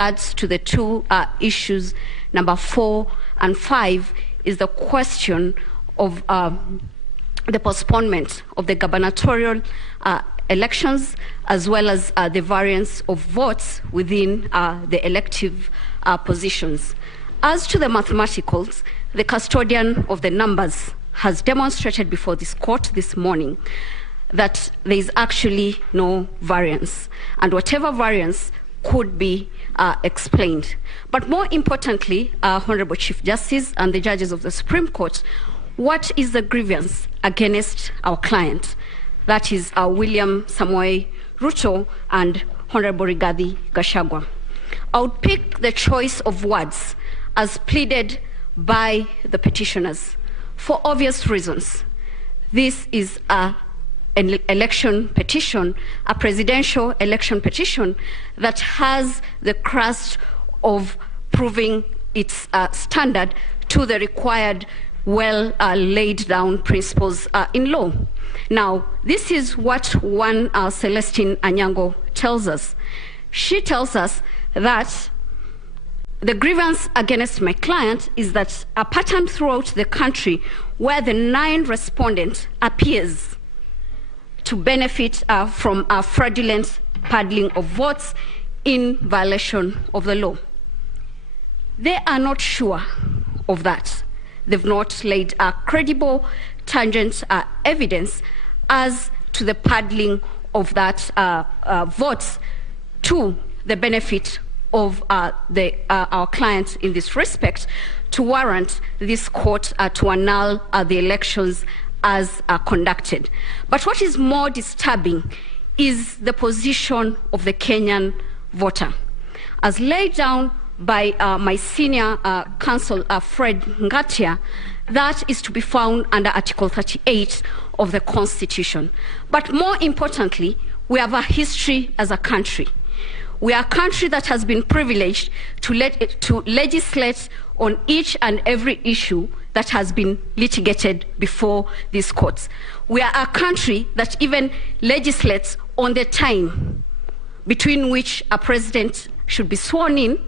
Adds to the two issues, number 4 and 5, is the question of the postponement of the gubernatorial elections, as well as the variance of votes within the elective positions. As to the mathematicals, the custodian of the numbers has demonstrated before this court this morning that there is actually no variance, and whatever variance could be explained. But more importantly, Honorable Chief Justice and the judges of the Supreme Court, what is the grievance against our client? That is William Samoei Ruto and Honorable Rigathi Gachagua. I would pick the choice of words as pleaded by the petitioners for obvious reasons. This is an election petition, a presidential election petition that has the crust of proving its standard to the required well laid down principles in law. Now, this is what one Celestine Anyango tells us. She tells us that the grievance against my client is that a pattern throughout the country where the 9 respondents appears to benefit from a fraudulent paddling of votes in violation of the law. They are not sure of that. They've not laid a credible, tangent evidence as to the paddling of that votes to the benefit of our clients in this respect to warrant this court to annul the elections as conducted. But what is more disturbing is the position of the Kenyan voter. As laid down by my senior counsel, Fred Ngatia, that is to be found under Article 38 of the Constitution. But more importantly, we have a history as a country. We are a country that has been privileged to legislate on each and every issue that has been litigated before these courts. We are a country that even legislates on the time between which a president should be sworn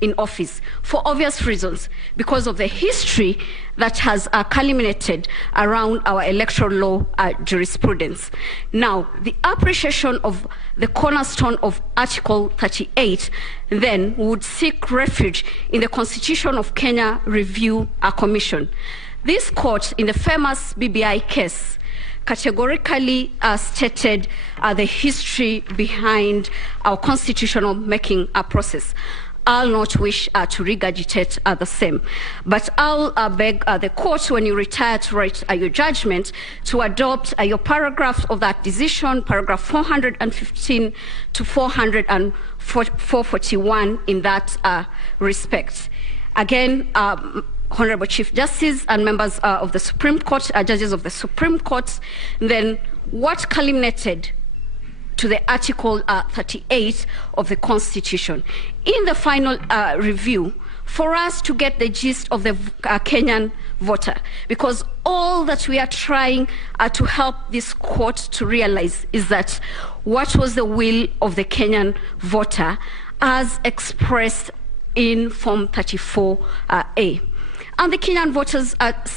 in office, for obvious reasons, because of the history that has culminated around our electoral law jurisprudence. Now, the appreciation of the cornerstone of Article 38 then would seek refuge in the Constitution of Kenya Review Commission. This court, in the famous BBI case, categorically stated the history behind our constitutional making process. I'll not wish to regurgitate the same, but I'll beg the court, when you retire to write your judgment, to adopt your paragraphs of that decision, paragraph 415 to 441 in that respect. Again, Honorable Chief Justice and members of the Supreme Court, judges of the Supreme Court, then what culminated to the Article 38 of the Constitution. In the final review, for us to get the gist of the Kenyan voter, because all that we are trying to help this court to realize is that what was the will of the Kenyan voter as expressed in Form 34A. And the Kenyan voters